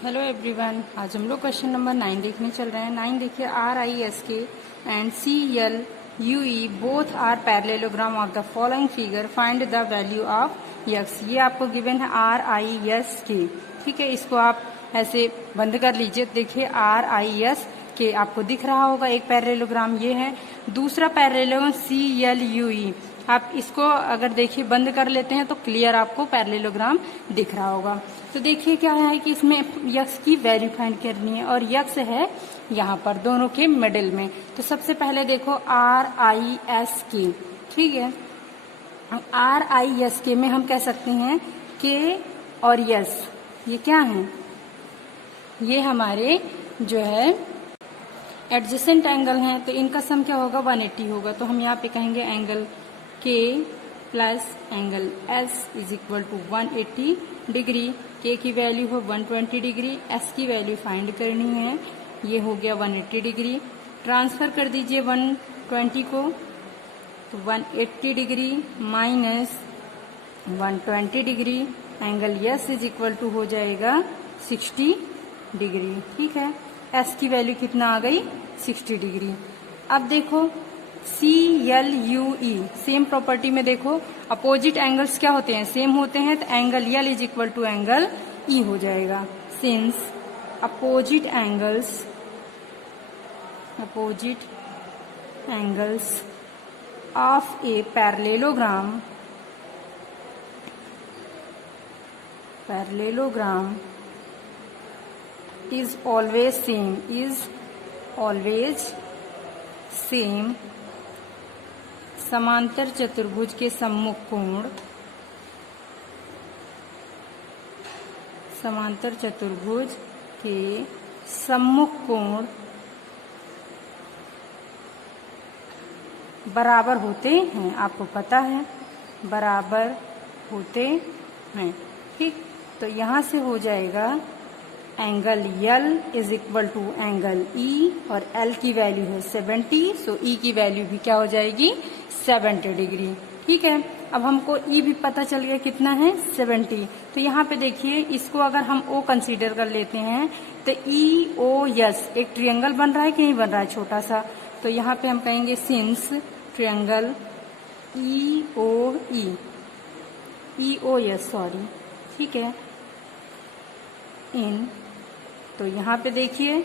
Hello everyone, आज हम लोग क्वेश्चन नंबर 9 देखने चल रहे हैं। 9 देखिए, RISK and CLUE both are parallelogram of the following figure, find the value of x। ये आपको गिवन है RISK, ठीक है। इसको आप ऐसे बंद कर लीजिए। देखिए RISK आपको दिख रहा होगा, एक पैरेललोग्राम ये है। दूसरा पैरेललोग्राम CLUE, आप इसको अगर देखिए बंद कर लेते हैं तो क्लियर आपको पैरेललोग्राम दिख रहा होगा। तो देखिए क्या है कि इसमें यक्स की वैल्यू फाइंड करनी है और यक्स है यहाँ पर दोनों के मिडिल में। तो सबसे पहले देखो RISK, ठीक है। RISK में हम कह सकते हैं के और यस, ये क्या है, ये हमारे जो है एडजेसेंट एंगल हैं। तो इनका सम क्या होगा, 180 होगा। तो हम यहाँ पे कहेंगे angle K plus angle S is equal to 180 degree. K की वैल्यू हो 120 डिग्री, S की वैल्यू फाइंड करनी है, ये हो गया 180 डिग्री। ट्रांसफर कर दीजिए 120 को, तो 180 degree minus 120 degree, angle S is equal to हो जाएगा 60 डिग्री, ठीक है। S की वैल्यू कितना आ गई, 60 डिग्री। अब देखो CLUE, सेम प्रॉपर्टी में देखो अपोजिट एंगल्स क्या होते हैं, सेम होते हैं। तो angle L is equal to angle E हो जाएगा। Since opposite angles of a parallelogram is always same, समांतर चतुर्भुज के सम्मुख कोण, समांतर चतुर्भुज के सम्मुख कोण बराबर होते हैं। आपको पता है बराबर होते हैं, ठीक। तो यहाँ से हो जाएगा angle L is equal to angle E और L की वैल्यू है 70, सो E की वैल्यू भी क्या हो जाएगी, 70 डिग्री, ठीक है। अब हमको E भी पता चल गया कितना है, 70। तो यहाँ पे देखिए इसको अगर हम O कंसीडर कर लेते हैं तो EOS एक ट्रायंगल बन रहा है कि नहीं बन रहा है, छोटा सा। तो यहाँ पे हम कहेंगे सिंस ट्रायंगल EOS, ठीक है, इन। तो यहाँ पे देखिए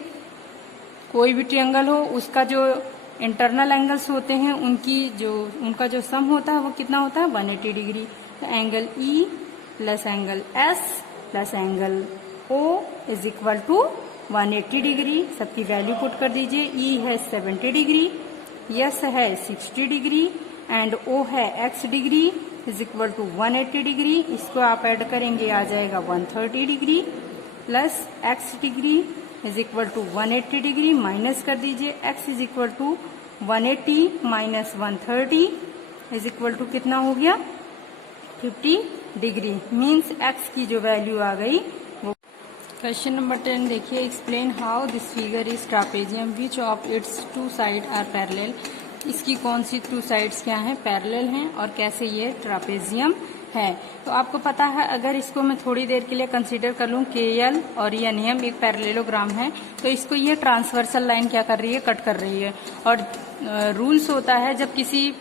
कोई भी ट्रायंगल हो, उसका जो इंटरनल एंगल्स होते हैं उनका जो सम होता है वो कितना होता है, 180 डिग्री। तो angle E plus angle S plus angle O is equal to 180 degree. सबकी वैल्यू पुट कर दीजिए। E है 70 डिग्री, S है 60 डिग्री एंड O है X degree is equal to 180 degree. इसको आप ऐड करेंगे, आ जाएगा 130 degree plus X degree is equal to 180 degree, minus कर दीजिए X is equal to 180 minus 130 is equal to कितना हो गया, 50 डिग्री। मीन्स X की जो वैल्यू आ गई वो। क्वेश्चन नंबर 10 देखिए, explain how this figure is trapezium which of its two side are parallel. इसकी कौन सी टू साइड्स क्या हैं, पैरेलल हैं, और कैसे ये ट्रापेजियम है। तो आपको पता है, अगर इसको मैं थोड़ी देर के लिए कंसीडर कर लूँ, KL और ये नियम एक पैरेललोग्राम है, तो इसको ये ट्रांसवर्सल लाइन क्या कर रही है, कट कर रही है। और रूल्स होता है जब किसी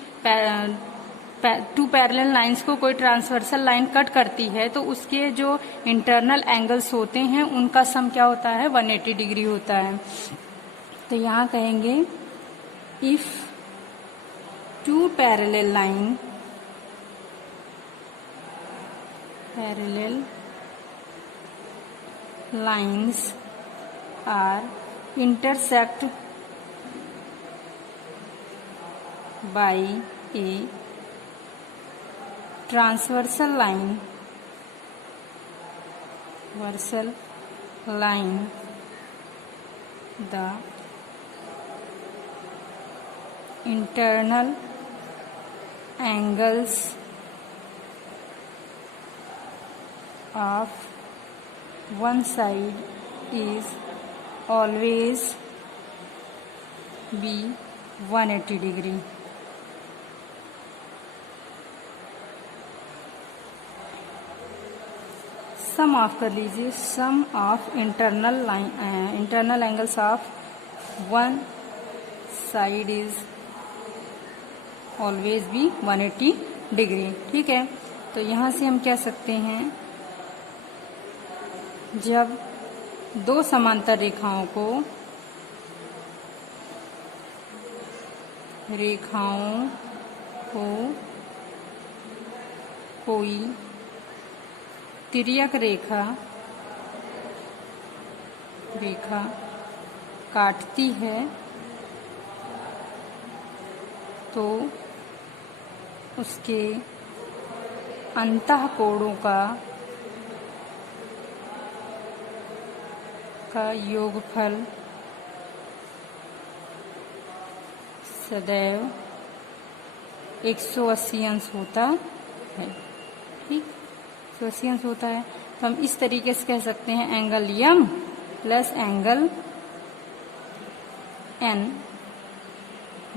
टू पैरेलल लाइंस को कोई ट्रांसवर्सल लाइन कट करती है तो उसके जो इंटरनल एंगल्स होते हैं उनका सम क्या होता है, 180 डिग्री होता है। तो यहाँ कहेंगे if two parallel lines are intersect by a transversal line, the internal angles of one side is always be 180 degree. Sum of कर लीजिए, sum of internal angles of one side is always be 180 degree. ठीक है, तो यहाँ से हम कह सकते हैं जब दो समांतर रेखाओं को कोई तिर्यक रेखा काटती है तो उसके अंतःकोणों का योगफल सदैव 180 अंश होता है। ठीक, 180 अंश होता है। तो हम इस तरीके से कह सकते हैं angle M plus angle N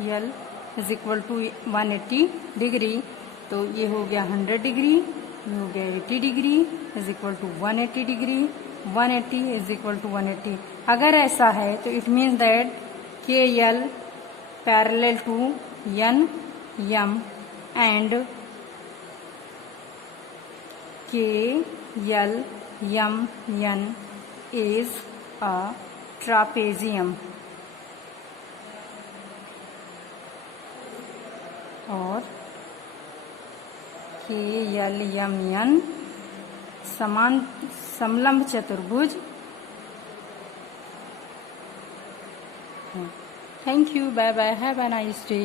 L is equal to 180 degree. तो ये हो गया 100 डिग्री, ये हो गया 80 degree is equal to 180 degree, 180 is equal to 180। अगर ऐसा है तो it means that K L parallel to N M and K L M N is a trapezium और के यल यम एन समलंब चतुर्भुज। Thank you, bye bye, have a nice day.